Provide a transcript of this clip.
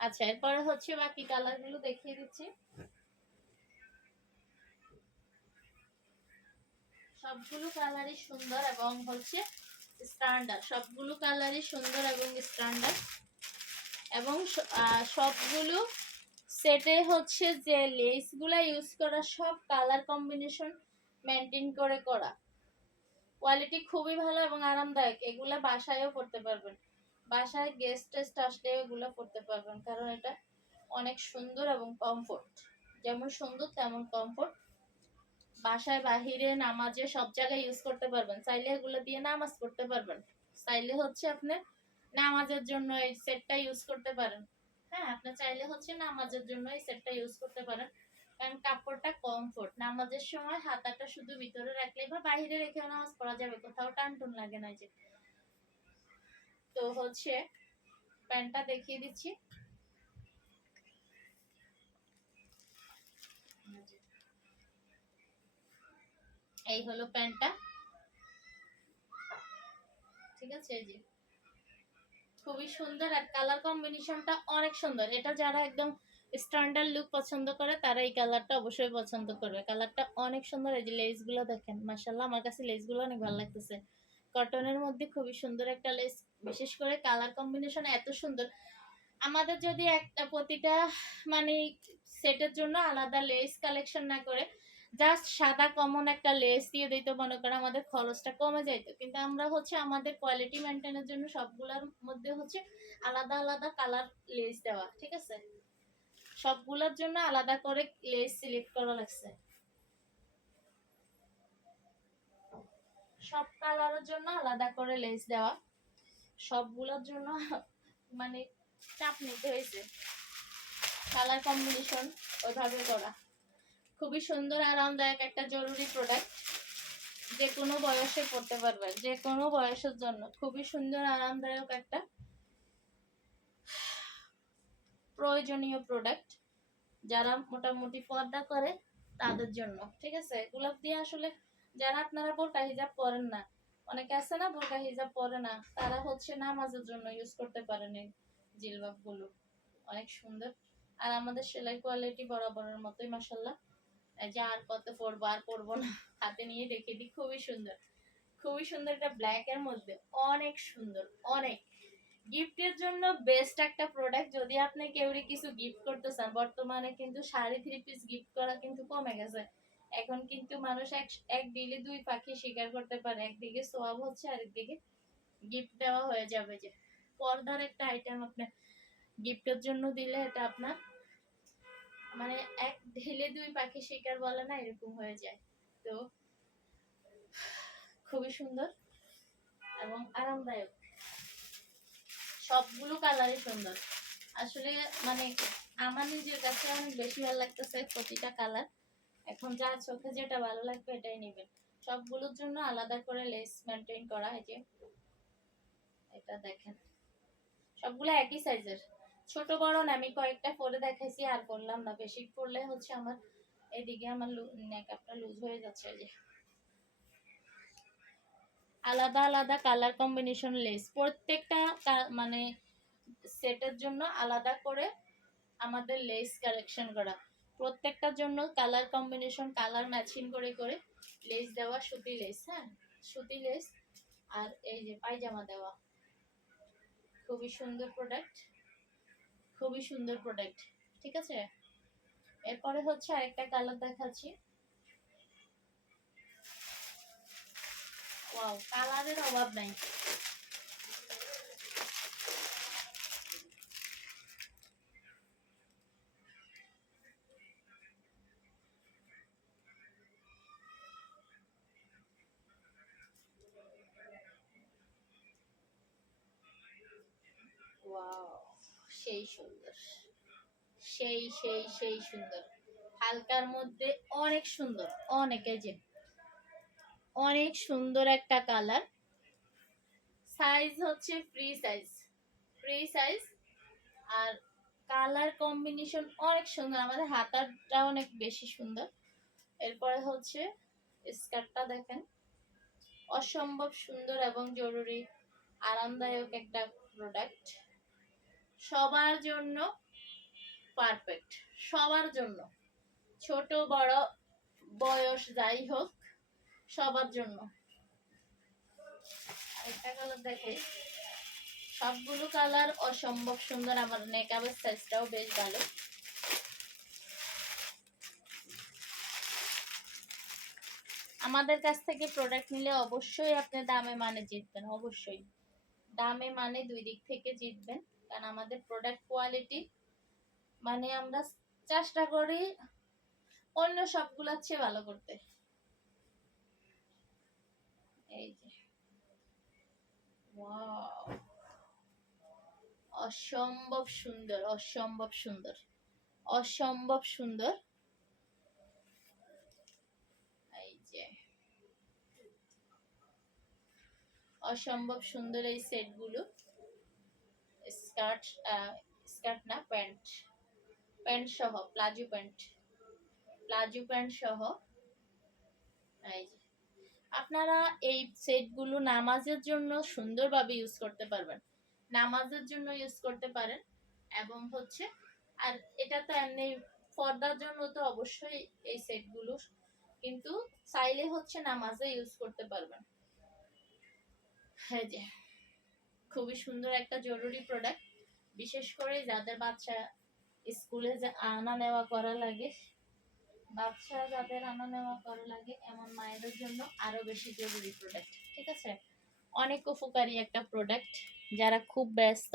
আচ্ছা এরপরে হচ্ছে বাকি কালারগুলো দেখিয়ে দিচ্ছি। সবগুলো কালারই সুন্দর এবং হচ্ছে স্ট্যান্ডার্ড সবগুলো কালারই সুন্দর এবং স্ট্যান্ডার্ড এবং সবগুলো সেটে হচ্ছে যে লেসগুলো ইউজ করা সব কালার কম্বিনেশন মেনটেন করে করা। কোয়ালিটি খুবই ভালো এবং আরামদায়ক। এগুলা বাসায়ও পড়তে পারবেন। বাসায় গেস্ট টেস্ট আসলে এগুলো পড়তে পারবেন, কারণ এটা অনেক সুন্দর এবং কমফোর্ট যেমন সুন্দর, তেমন কমফোর্ট বাসায় বাহিরে নামাজে সব জায়গায় ইউজ করতে পারবেন, চাইলে এগুলো দিয়ে নামাজ পড়তে পারবেন। চাইলে হচ্ছে আপনি নামাজের জন্য এই সেটটা ইউজ করতে পারেন। হ্যাঁ আপনি চাইলে হচ্ছে নামাজের জন্য এই সেটটা ইউজ করতে পারেন। কারণ কাপড়টা কমফোর্ট নামাজের সময় হাতাটা শুধু ভিতরে রাখলে বা বাইরে রেখেও নামাজ পড়া যাবে, কোথাও টান টুন লাগে না যে। তো হচ্ছে প্যান্টটা দেখিয়ে দিচ্ছি। এই হলো প্যান্টটা ঠিক আছে, এই যে। খুবই সুন্দর আর কালার কম্বিনেশনটা অনেক সুন্দর। এটা যারা একদম স্ট্যান্ডার্ড লুক পছন্দ করে, তারা এই কালারটা অবশ্যই পছন্দ করবে। কালারটা অনেক সুন্দর, এই যে লেসগুলো দেখেন মাশাল্লাহ আমার কাছে লেসগুলো অনেক ভালো লাগতেছে। কটনের মধ্যে খুবই সুন্দর একটা লেস বিশেষ করে কালার কম্বিনেশন এত সুন্দর। আমাদের যদি একটা প্রতিটা মানে সেটের জন্য আলাদা লেস কালেকশন না করে জাস্ট সাদা কমন একটা লেস দিয়ে দিত মনে করো, আমাদের খরচটা কমে যাইত কিন্তু আমরা হচ্ছে আমাদের কোয়ালিটি মেনটেনের জন্য সবগুলোর মধ্যে হচ্ছে আলাদা আলাদা কালার লেস দেওয়া, ঠিক আছে? সবগুলোর জন্য আলাদা করে লেস সিলেক্ট করা লাগছে। সব কালারের জন্য আলাদা করে লেস দেওয়া। সবগুলোর জন্য মানে চাপ নিতে হয়েছে। কালার কম্বিনেশন ওইভাবে করা। খুবই সুন্দর আরামদায়ক একটা জরুরি প্রোডাক্ট যে কোনো বয়সে পড়তে পারবেন যে কোনো বয়সের জন্য। খুবই সুন্দর আরামদায়ক একটা প্রয়োজনীয় প্রোডাক্ট যারা মোটামুটি পর্দা করে তাদের জন্য। ঠিক আছে? গোলাপ দিয়ে আসলে যারা আপনারা বোরকা হিজাব করেন না অনেকে আছে না বোরকা হিজাব পরে না। তারা হচ্ছে নামাজের জন্য ইউজ করতে পারেন এই জিলবাবগুলো অনেক সুন্দর। আর আমাদের সেলাই কোয়ালিটি বরাবরের মতোই মাসাল্লাহ এই যে আর কত পরবো, আর পরবো না, হাতে নিয়ে রেখে দিই। খুবই সুন্দর। খুবই সুন্দর এটা ব্ল্যাক এর মধ্যে। অনেক সুন্দর, অনেক। গিফটের জন্য বেস্ট একটা প্রোডাক্ট যদি আপনি কেউরি কিছু গিফট করতে চান, বর্তমানে কিন্তু শাড়ি থ্রি পিস গিফট করা কিন্তু কমে গেছে। এখন কিন্তু মানুষ এক এক বিলে দুই পাখি শিকার করতে পারে। একদিকে সোয়াব হচ্ছে, আরেকদিকে গিফট দেওয়া হয়ে যাবে যে, পর্দার একটা আইটেম আপনি গিফটের জন্য দিলে এটা আপনার মানে এক ঢিলে দুই পাখি শিকার বলে না, এরকম হয়ে যায়। তো খুবই সুন্দর এবং আরামদায়ক। সবগুলো কালারই সুন্দর। আসলে মানে আমার নিজের কাছে অনেক বেশি ভালো লাগতেছে প্রতিটা কালার এখন যা চোখে যেটা ভালো লাগবে এটাই নেবেন। সবগুলোর জন্য আলাদা করে লেস মেনটেন করা যে, এটা দেখেন। সবগুলো একই সাইজের ছোট, বড় আমি কয়েকটা পরে দেখাইছি, আর করলাম না, বেশি পরলে হচ্ছে আমার এদিকে আমার মেকআপটা লুজ হয়ে যাচ্ছে যে। আলাদা আলাদা কালার কম্বিনেশন লেস প্রত্যেকটা মানে সেটের জন্য আলাদা করে আমাদের লেস কালেকশন করা। প্রত্যেকটার জন্য কালার কম্বিনেশন কালার ম্যাচিং করে করে লেস দেওয়া, সুতি লেস হ্যাঁ? সুতি লেস আর এই যে পায়জামা দেওয়া। খুবই সুন্দর প্রোডাক্ট খুবই সুন্দর প্রোডাক্ট ঠিক আছে? এরপরে হচ্ছে আরেকটা কালার দেখাচ্ছি। ওয়াও কালারের অভাব নাই ওয়াও সেই সুন্দর। সেই সেই সেই সুন্দর। হালকার মধ্যে অনেক সুন্দর, অনেক যে অনেক সুন্দর একটা কালার। সাইজ হচ্ছে ফ্রি সাইজ ফ্রি সাইজ আর কালার কম্বিনেশন অনেক সুন্দর, আমাদের হাতাটা অনেক বেশি সুন্দর। এরপরে হচ্ছে স্কার্টটা দেখেন। অসম্ভব সুন্দর এবং জরুরি, আরামদায়ক একটা প্রোডাক্ট সবার জন্য পারফেক্ট সবার জন্য। ছোট, বড়, বয়স যাই হোক, সবার জন্য। দেখে। সবগুলো কালার অসম্ভব সুন্দর, আমার মেকআপের সাইজটাও বেশ ভালো। আমাদের কাছ থেকে প্রোডাক্ট নিলে অবশ্যই আপনি দামে মানে জিতবেন, অবশ্যই। দামে মানে দুই দিক থেকে জিতবেন। কারণ আমাদের প্রোডাক্ট কোয়ালিটি মানে আমরা চেষ্টা করি অন্য সবগুলোর চেয়ে ভালো করতে। এই যে। অসম্ভব সুন্দর অসম্ভব সুন্দর অসম্ভব সুন্দর এই যে অসম্ভব সুন্দর এই সেটগুলো। স্কার্ট স্কার্ট না, প্যান্ট। প্যান্ট সহ, প্লাজো প্যান্ট। প্লাজো প্যান্ট সহ। আপনারা এই সেটগুলো নামাজের জন্য সুন্দরভাবে ইউজ করতে পারবেন। নামাজের জন্য ইউজ করতে পারেন এবং হচ্ছে, আর এটা তো এমনি পর্দার জন্য তো অবশ্যই এই সেটগুলো, কিন্তু চাইলে হচ্ছে নামাজে ইউজ করতে পারবেন। হ্যাঁ যে খুবই সুন্দর একটা জরুরি প্রোডাক্ট বিশেষ করে যাদের বাচ্চা স্কুলে যে আনা নেওয়া করা লাগে, বাচ্চা যাদের আনা নেওয়া করা লাগে, এমন মায়েদের জন্য আরও বেশি জরুরি প্রোডাক্ট ঠিক আছে? অনেক উপকারী একটা প্রোডাক্ট যারা খুব ব্যস্ত